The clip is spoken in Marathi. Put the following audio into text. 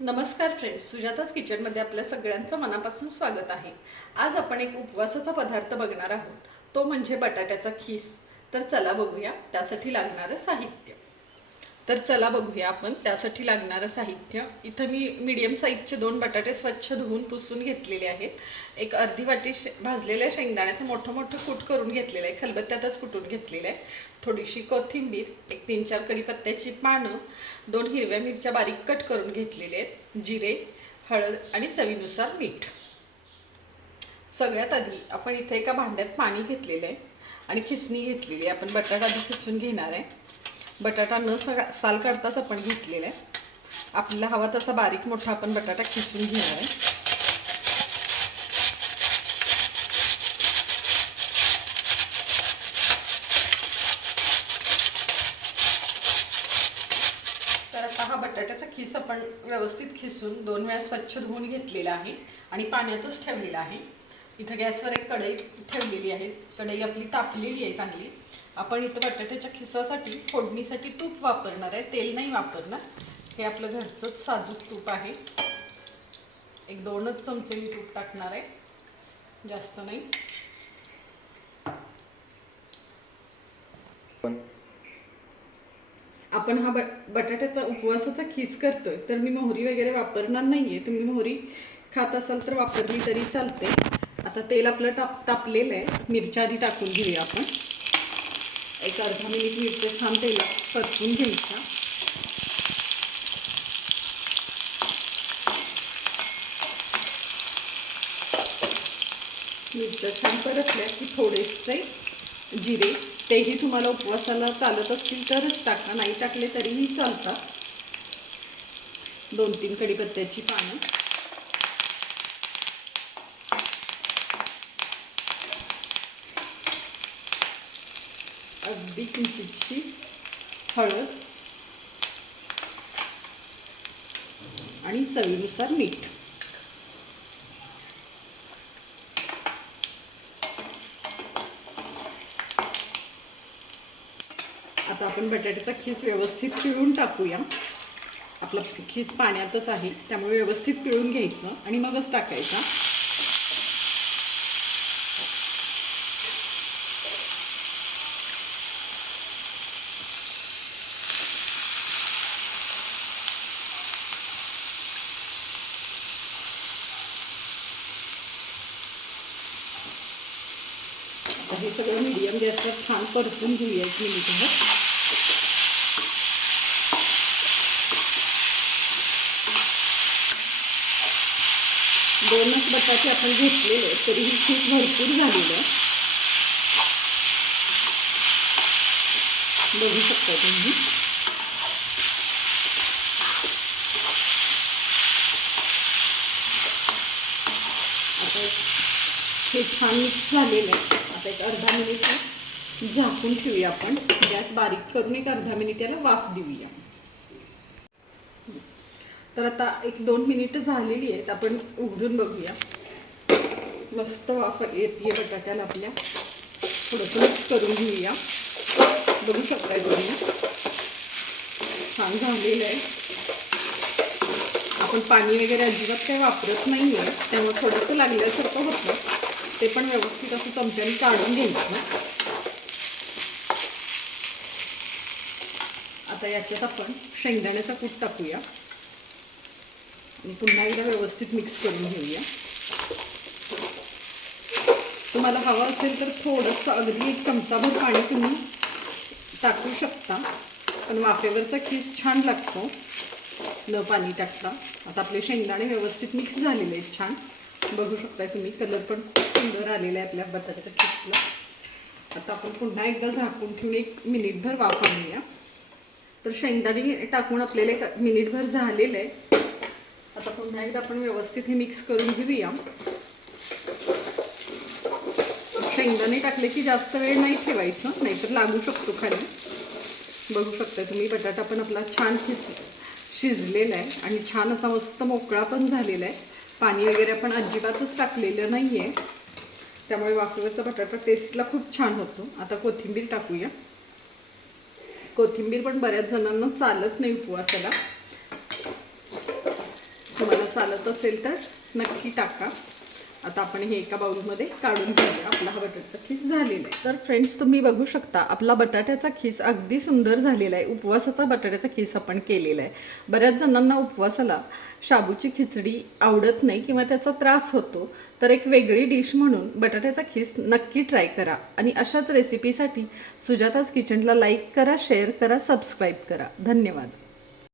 नमस्कार फ्रेंड्स सुजाताच किचनमध्ये आपल्या सगळ्यांचं मनापासून स्वागत आहे. आज आपण एक उपवासाचा पदार्थ बघणार आहोत. तो म्हणजे बटाट्याचा खीस. तर चला बघूया त्यासाठी लागणारं साहित्य. तर चला बघूया आपण. त्यासाठी लागणारं साहित्य. इथं मी मीडियम साईजचे दोन बटाटे स्वच्छ धुवून पुसून घेतलेले आहेत. एक अर्धी वाटी शे भाजलेल्या शेंगदाण्याचं मोठं मोठं कूट करून घेतलेलं आहे. खलबत्त्यातच कुटून घेतलेलं आहे. थोडीशी कोथिंबीर एक तीन चार कढीपत्त्याची पानं दोन हिरव्या मिरच्या बारीक कट करून घेतलेले आहेत. जिरे हळद आणि चवीनुसार मीठ. सगळ्यात आधी आपण इथे एका भांड्यात पाणी घेतलेलं आहे. आणि खिसणी घेतलेली आहे. आपण बटाटा आधी खिसून घेणार आहे. बटाटा न सगा साल काढताच आपण घेतलेला आहे. आपल्याला हवा तसा बारीक मोठा आपण बटाटा खिसून घेणार आहे. तर आता हा बटाट्याचा खिस आपण व्यवस्थित खिसून दोन वेळा स्वच्छ धुवून घेतलेला आहे आणि पाण्यातच ठेवलेला आहे. इथं गॅसवर एक कढई ठेवलेली आहे. कढई आपली तापलेली आहे चांगली. आपण इथं बटाट्याच्या खिसासाठी फोडणीसाठी तूप वापरणार आहे. तेल नाही वापरणार. हे आपलं घरचंच साजूक तूप आहे. एक दोनच चमचे मी तूप टाकणार आहे. जास्त नाही. पण आपण हा बट बटाट्याचा उपवासाचा खीस करतोय तर मी मोहरी वगैरे वापरणार नाहीये. तुम्ही मोहरी खात असाल तर वापरली तरी चालते. आता तेल आपलं टाप तापलेलं आहे. मिरच्या आधी टाकून घेऊया आपण. एक अर्धा मिनिट मिरच्या छान तेला परतून घ्यायच्या मिरच्या छान परतल्या की थोडेसे जिरे तेही तुम्हाला उपवासाला चालत असतील तरच टाका नाही टाकले तरीही चालतात. दोन तीन कडीपत्त्याची पानं. अगदी किंचितशी हळद आणि चवीनुसार मीठ. आता आपण बटाट्याचा खीस व्यवस्थित पिळून टाकूया. आपलं खीस पाण्यातच आहे त्यामुळे व्यवस्थित पिळून घ्यायचं आणि मगच टाकायचा. हे सगळं मीडियम गॅसवर छान परतून घेऊया एक मिनिटभर दोनच बटाटे आपण घेतलेले आहेत, तरीही खूप भरपूर झालेलं आहे बघू शकता तुम्ही. आता हे छान मिक्स झालेलं आहे. आता एक अर्धा मिनिट झाकून ठेवूया आपण. गॅस बारीक करून एक अर्धा मिनिट याला वाफ देऊया. तर आता एक दोन मिनिटं झालेली आहेत. आपण उघडून बघूया. मस्त वाफ येते बटाट्याला आपल्या. थोडंसं मिक्स करून घेऊया. बघू शकताय तुम्ही. छान झालेलं आहे. आपण पाणी वगैरे अजिबात काही वापरत नाही आहे त्यामुळे थोडंसं लागल्यासारखं होतं. ते पण व्यवस्थित असं चमच्याने काढून घ्यायचं. आता याच्यात आपण शेंगदाण्याचा कूट टाकूया. आणि पुन्हा एकदा व्यवस्थित मिक्स करून घेऊया. तुम्हाला हवं असेल तर थोडंसं अगदी एक चमचाभर पाणी तुम्ही टाकू शकता. पण वाफेवरचा खीस छान लागतो. न पाणी टाकता. आता आपले शेंगदाणे व्यवस्थित मिक्स झालेले आहेत छान. बघू शकता तुम्ही. कलर पण खूप सुंदर आलेला आहे आपल्या बटाट्याच्या खिसला आता आपण पुन्हा एकदा झाकून ठेवून एक मिनिटभर वापरूया. तर शेंगदाणे टाकून आपल्याला एक मिनिटभर झालेलं आहे. आता पुन्हा एकदा आपण व्यवस्थित हे मिक्स करून घेऊया. शेंगदाणे टाकले की जास्त वेळ नाही ठेवायचं नाहीतर लागू शकतो खाली. बघू शकता तुम्ही बटाटा पण आपला छान शिज शिजलेला आहे आणि छान असा मस्त मोकळा पण झालेला आहे. पाणी वगैरे आपण अजिबातच टाकलेलं नाही आहे त्यामुळे वाफेवरचा बटाटा टेस्टला खूप छान होतो. आता कोथिंबीर टाकूया. कोथिंबीर पण बऱ्याच जणांना चालत नाही उपवासाला. तुम्हाला चालत असेल तर नक्की टाका. आता आपण हे एका बाउलमध्ये काढून घेऊया. आपला हा बटाट्याचा खीस झालेला आहे. तर फ्रेंड्स तुम्ही बघू शकता आपला बटाट्याचा खीस अगदी सुंदर झालेला आहे. उपवासाचा बटाट्याचा खीस आपण केलेला आहे. बऱ्याच जणांना उपवासाला शाबूची खिचडी आवडत नाही किंवा त्याचा त्रास होतो. तर एक वेगळी डिश म्हणून बटाट्याचा खीस नक्की ट्राय करा. आणि अशाच रेसिपीसाठी सुजाताज किचनला लाईक करा शेअर करा सबस्क्राईब करा. धन्यवाद.